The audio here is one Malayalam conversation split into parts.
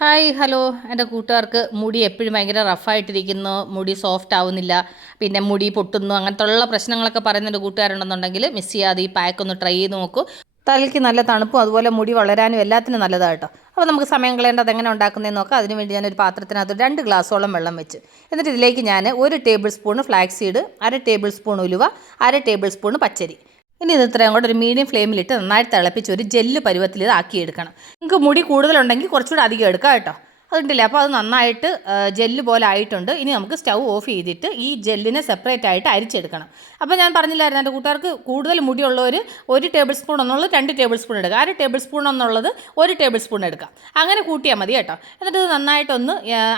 ഹായ് ഹലോ എൻ്റെ കൂട്ടുകാർക്ക് മുടി എപ്പോഴും ഭയങ്കര റഫായിട്ടിരിക്കുന്നു, മുടി സോഫ്റ്റ് ആവുന്നില്ല, പിന്നെ മുടി പൊട്ടുന്നു, അങ്ങനത്തെ ഉള്ള പ്രശ്നങ്ങളൊക്കെ പറയുന്നൊരു കൂട്ടുകാരുണ്ടെന്നുണ്ടെങ്കിൽ മിസ് ചെയ്യാതെ ഈ പാക്ക് ഒന്ന് ട്രൈ ചെയ്ത് നോക്കൂ. തലയ്ക്ക് നല്ല തണുപ്പും അതുപോലെ മുടി വളരാനും എല്ലാത്തിനും നല്ലതാണ് കേട്ടോ. അപ്പോൾ നമുക്ക് സമയം കളയേണ്ട അതെങ്ങനെ ഉണ്ടാക്കുന്നതെന്ന് നോക്കാം. അതിനുവേണ്ടി ഞാനൊരു പാത്രത്തിനകത്ത് 2 ഗ്ലാസോളം വെള്ളം വെച്ച്, എന്നിട്ട് ഇതിലേക്ക് ഞാൻ 1 tablespoon flax seed, 1/2 tablespoon ഉലുവ, 1/2 ടേബിൾ സ്പൂൺ പച്ചരി. ഇനി ഇത് ഇത്രയും കൂടെ ഒരു മീഡിയം ഫ്ലെയിമിലിട്ട് നന്നായിട്ട് തിളപ്പിച്ച് ഒരു ജെല്ല് പരുവത്തിൽ ഇത് ആക്കിയെടുക്കണം. നിങ്ങൾക്ക് മുടി കൂടുതലുണ്ടെങ്കിൽ കുറച്ചുകൂടെ അധികം എടുക്കാം കേട്ടോ. അതുണ്ടല്ലേ, അപ്പോൾ അത് നന്നായിട്ട് ജെല്ല് പോലെ ആയിട്ടുണ്ട്. ഇനി നമുക്ക് സ്റ്റൗ ഓഫ് ചെയ്തിട്ട് ഈ ജെല്ലിനെ സെപ്പറേറ്റ് ആയിട്ട് അരിച്ചെടുക്കണം. അപ്പോൾ ഞാൻ പറഞ്ഞില്ലായിരുന്നു, എൻ്റെ കൂട്ടുകാർക്ക് കൂടുതൽ മുടിയുള്ളവർ 1 ടേബിൾ സ്പൂൺ എന്നുള്ളത് 2 ടേബിൾ സ്പൂൺ എടുക്കുക, 1/2 ടേബിൾ സ്പൂൺ എന്നുള്ളത് 1 ടേബിൾ സ്പൂൺ എടുക്കാം. അങ്ങനെ കൂട്ടിയാൽ മതി കേട്ടോ. എന്നിട്ട് ഇത് നന്നായിട്ടൊന്ന്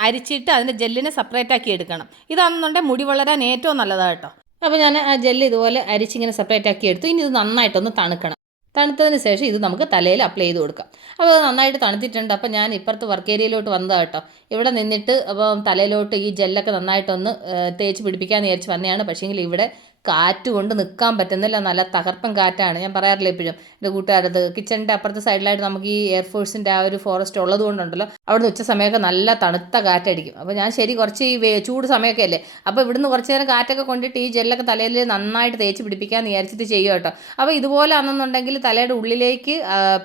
അരിച്ചിട്ട് അതിൻ്റെ ജെല്ലിനെ സെപ്പറേറ്റ് ആക്കി എടുക്കണം. ഇതാണെന്നുണ്ടെങ്കിൽ മുടി വളരാൻ ഏറ്റവും നല്ലതാണ് കേട്ടോ. അപ്പോൾ ഞാൻ ആ ജെല്ല് ഇതുപോലെ അരിച്ചിങ്ങനെ സെപ്പറേറ്റ് ആക്കി എടുത്തു. ഇനി ഇത് നന്നായിട്ടൊന്ന് തണുക്കണം. തണുത്തതിന് ശേഷം ഇത് നമുക്ക് തലയിൽ അപ്ലൈ ചെയ്ത് കൊടുക്കാം. അപ്പോൾ അത് നന്നായിട്ട് തണുത്തിട്ടുണ്ട്. അപ്പോൾ ഞാൻ ഇപ്പുറത്ത് വർക്ക് ഏരിയയിലോട്ട് വന്നതാണ് കേട്ടോ. ഇവിടെ നിന്നിട്ട് അപ്പോൾ തലയിലോട്ട് ഈ ജെല്ലൊക്കെ നന്നായിട്ടൊന്ന് തേച്ച് പിടിപ്പിക്കാമെന്ന് വിചാരിച്ച് വന്നതാണ്. പക്ഷേങ്കിൽ ഇവിടെ കാറ്റ് കൊണ്ട് നിൽക്കാൻ പറ്റുന്നില്ല, നല്ല തകർപ്പൻ കാറ്റാണ്. ഞാൻ പറയാറില്ല എപ്പോഴും എൻ്റെ കൂട്ടുകാരത്, കിച്ചണിൻ്റെ അപ്പുറത്തെ സൈഡിലായിട്ട് നമുക്ക് ഈ എയർഫോഴ്സിൻ്റെ ആ ഒരു ഫോറസ്റ്റ് ഉള്ളത് കൊണ്ടുണ്ടല്ലോ, അവിടുന്ന് ഉച്ച സമയമൊക്കെ നല്ല തണുത്ത കാറ്റടിക്കും. അപ്പോൾ ഞാൻ ശരി കുറച്ച് ഈ ചൂട് സമയമൊക്കെ അല്ലേ, അപ്പോൾ ഇവിടുന്ന് കുറച്ച് നേരം കാറ്റൊക്കെ കൊണ്ടിട്ട് ഈ ജെല്ലൊക്കെ തലയിൽ നന്നായിട്ട് തേച്ച് പിടിപ്പിക്കാമെന്ന് വിചാരിച്ചിട്ട് ചെയ്യുക കേട്ടോ. അപ്പോൾ ഇതുപോലെ ആണെന്നുണ്ടെങ്കിൽ തലയുടെ ഉള്ളിലേക്ക്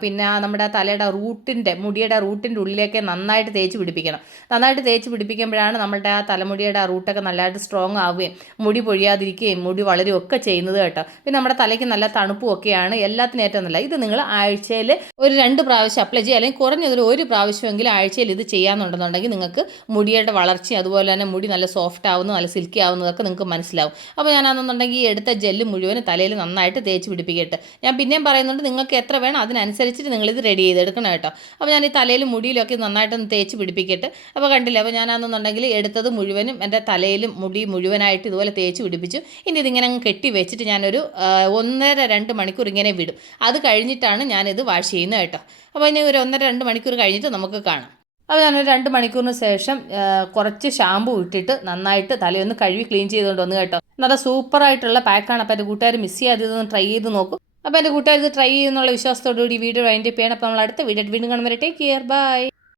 പിന്നെ നമ്മുടെ തലയുടെ മുടിയുടെ റൂട്ടിൻ്റെ ഉള്ളിലേക്ക് നന്നായിട്ട് തേച്ച് പിടിപ്പിക്കണം. നന്നായിട്ട് തേച്ച് പിടിപ്പിക്കുമ്പോഴാണ് നമ്മളുടെ ആ തലമുടിയുടെ ആ റൂട്ടൊക്കെ നല്ലതായിട്ട് സ്ട്രോങ് ആവുകയും മുടി പൊഴിയാതിരിക്കുകയും മുടി വളരും ഒക്കെ ചെയ്യുന്നത് കേട്ടോ. പിന്നെ നമ്മുടെ തലയ്ക്ക് നല്ല തണുപ്പും ഒക്കെയാണ്, എല്ലാത്തിനും ഏറ്റവും നല്ല. ഇത് നിങ്ങൾ ആഴ്ചയിൽ ഒരു 2 പ്രാവശ്യം അപ്ലൈ ചെയ്യുക, അല്ലെങ്കിൽ കുറഞ്ഞതൊരു 1 പ്രാവശ്യമെങ്കിലും ആഴ്ചയിൽ ഇത് ചെയ്യാമെന്നുണ്ടെന്നുണ്ടെങ്കിൽ നിങ്ങൾക്ക് മുടിയുടെ വളർച്ചയും അതുപോലെ തന്നെ മുടി നല്ല സോഫ്റ്റ് ആവുന്നു, നല്ല സിൽക്കി ആവുന്നതൊക്കെ നിങ്ങൾക്ക് മനസ്സിലാവും. അപ്പോൾ ഞാനാണെന്നുണ്ടെങ്കിൽ ഈ എടുത്ത ജെല്ല് മുഴുവൻ തലയിൽ നന്നായിട്ട് തേച്ച് പിടിപ്പിക്കട്ടെ. ഞാൻ പിന്നെയും പറയുന്നുണ്ട്, നിങ്ങൾക്ക് എത്ര വേണം അതിനനുസരിച്ചിട്ട് നിങ്ങളിത് റെഡി ചെയ്തെടുക്കണം കേട്ടോ. അപ്പോൾ ഞാൻ ഈ തലയിലും മുടിയിലൊക്കെ നന്നായിട്ടൊന്ന് തേച്ച് പിടിപ്പിക്കട്ടെ. അപ്പോൾ കണ്ടില്ല, അപ്പോൾ ഞാനാണെന്നുണ്ടെങ്കിൽ എടുത്തത് മുഴുവനും എൻ്റെ തലയിലും മുടി മുഴുവനായിട്ട് ഇതുപോലെ തേച്ച് പിടിപ്പിച്ചു. ഇനി ഇതിങ്ങനെ കെട്ടി വെച്ചിട്ട് ഞാനൊരു 1.5-2 മണിക്കൂർ ഇങ്ങനെ വിടും. അത് കഴിഞ്ഞിട്ടാണ് ഞാനിത് വാഷ് ചെയ്യുന്നത് കേട്ടോ. അപ്പോൾ ഇനി ഒരു 1.5-2 മണിക്കൂർ കഴിഞ്ഞിട്ട് നമുക്ക് കാണാം. അപ്പോൾ ഞാനൊരു 2 മണിക്കൂറിന് ശേഷം കുറച്ച് ഷാമ്പു ഇട്ടിട്ട് നന്നായിട്ട് തലയൊന്ന് കഴുകി ക്ലീൻ ചെയ്തുകൊണ്ട് വന്നു കേട്ടോ. നല്ല സൂപ്പറായിട്ടുള്ള പാക്കാണ്. അപ്പോൾ എൻ്റെ കൂട്ടുകാർ മിസ് ചെയ്യാതെ ഇതൊന്ന് ട്രൈ ചെയ്ത് നോക്കും. അപ്പോൾ എൻ്റെ കൂട്ടുകാർ ഇത് ട്രൈ ചെയ്യുന്നുള്ള വിശ്വാസത്തോടുകൂടി വീഡിയോ വൈൻഡപ്പ് ചെയ്യണം. അപ്പോൾ നമ്മൾ അടുത്ത വീഡിയോ വീണ്ടും കാണുമ്പോൾ ടേക്ക് കെയർ, ബൈ.